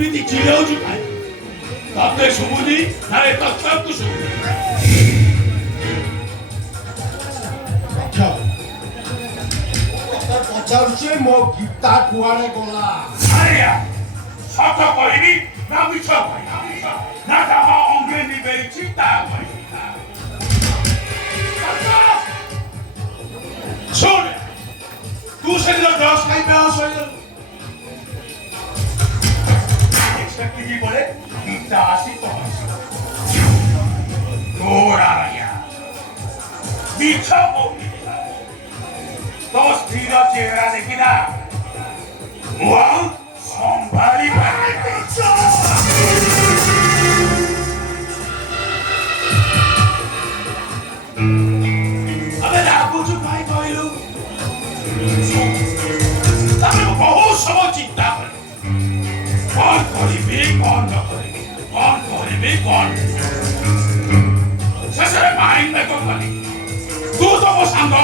ଏମିତି ଚିଡ଼ଉଛୁ କାହିଁକି? ତତେ ଶୁଭୁନି ନା ଏ ତଥ୍ୟକୁ ଶୁଭୁନି? ପଚାରୁଛି ମୋ ଗୀତା କୁଆଡ଼େ ଗଲା? ଆଜ୍ଞା ସତ କହିବି ନା ମିଛ କହିବି ନା ତାହା ଅଙ୍ଗେ ନିବେଇଛି ତା କହିବି? ଶୁଣ ତୁ ସେଦିନ ଡ୍ରଗ୍ସ ଖାଇ ବେହୋସ ହୋଇଗଲୁ। କିଛି ପରେ ଗୀତା ଆସି ପହଞ୍ଚିବ। তোর আয়া মিছা বলি তো স্থির চেহারা দেখি না সম্ভালি আমি লাগুଛୁ ভাই କହିଲୁ আমি বহু সময় চিন্তা করি কଣ କରିବି କଣ ନ କରିବି କଣ କରିବି କଣ ଶେଷରେ ମାଇଣ୍ଡ ମେକଅପ୍ କଲି ତୁ ତ ମୋ ସାଙ୍ଗ